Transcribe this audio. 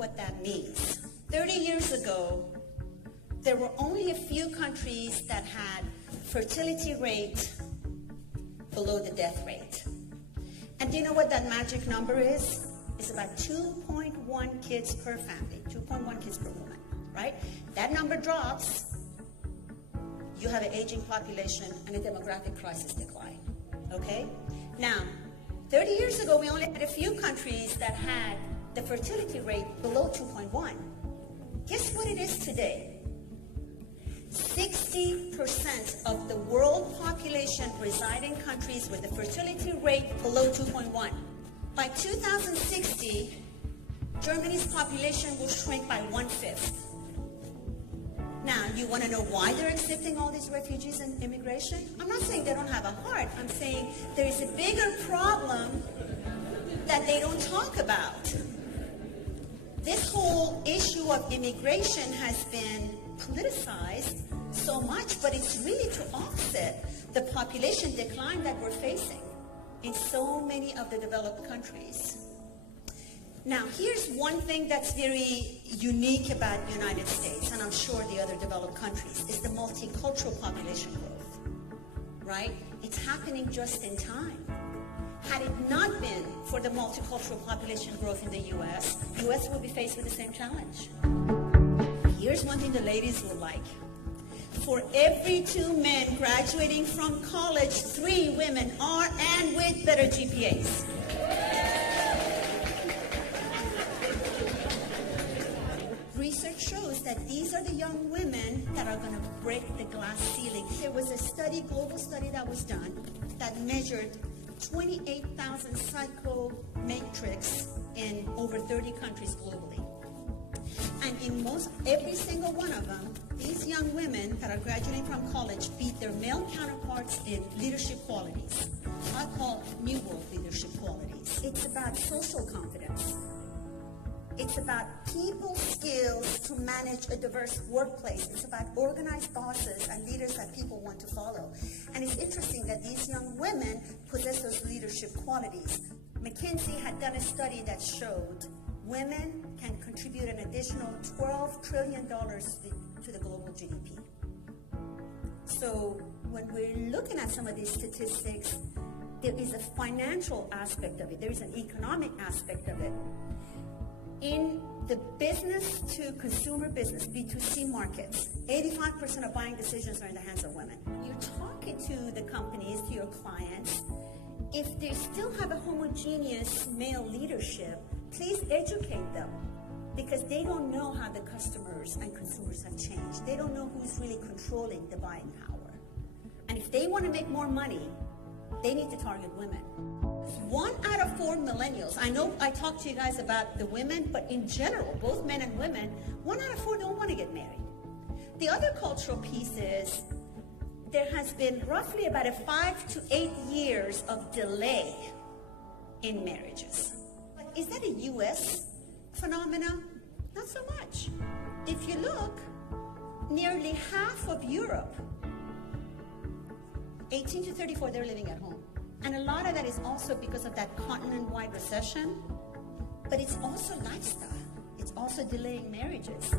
what that means. 30 years ago, there were only a few countries that had fertility rate below the death rate. And do you know what that magic number is? It's about 2.1 kids per family, 2.1 kids per woman, right? That number drops, you have an aging population and a demographic crisis decline, okay? Now, 30 years ago, we only had a few countries that had the fertility rate below 2.1. Guess what it is today? 60% of the world population reside in countries with a fertility rate below 2.1. By 2060, Germany's population will shrink by 1/5. Now, you want to know why they're accepting all these refugees and immigration? I'm not saying they don't have a heart. I'm saying there is a bigger problem that they don't talk about. This whole issue of immigration has been politicized so much, but it's really to offset the population decline that we're facing in so many of the developed countries. Now, here's one thing that's very unique about the United States, and I'm sure the other developed countries, is the multicultural population growth, right? It's happening just in time. Had it not been for the multicultural population growth in the U.S. would be faced with the same challenge. Here's one thing the ladies will like. For every 2 men graduating from college, 3 women are and with better GPAs. Research shows that these are the young women that are going to break the glass ceiling. There was a study, global study that was done that measured 28,000 psychometrics in over 30 countries globally. And in every single one of them, these young women that are graduating from college beat their male counterparts in leadership qualities. I call New World leadership qualities. It's about social confidence. It's about people skills to manage a diverse workplace. It's about organized bosses and leaders that people want to follow. And it's interesting that these young women possess those leadership qualities. McKinsey had done a study that showed women can contribute an additional $12 trillion to the global GDP. So when we're looking at some of these statistics, there is a financial aspect of it. There is an economic aspect of it. In the business to consumer business, B2C markets, 85% of buying decisions are in the hands of women. You're talking to the companies, to your clients. If they still have a homogeneous male leadership, please educate them, because they don't know how the customers and consumers have changed. They don't know who's really controlling the buying power. And if they want to make more money, they need to target women. 1 out of 4 millennials, I know I talked to you guys about the women, but in general, both men and women, 1 out of 4 don't want to get married. The other cultural piece is there has been roughly about a 5 to 8 years of delay in marriages. But is that a U.S. phenomenon? Not so much. If you look, nearly half of Europe, 18 to 34, they're living at home. And a lot of that is also because of that continent-wide recession, but it's also lifestyle. It's also delaying marriages.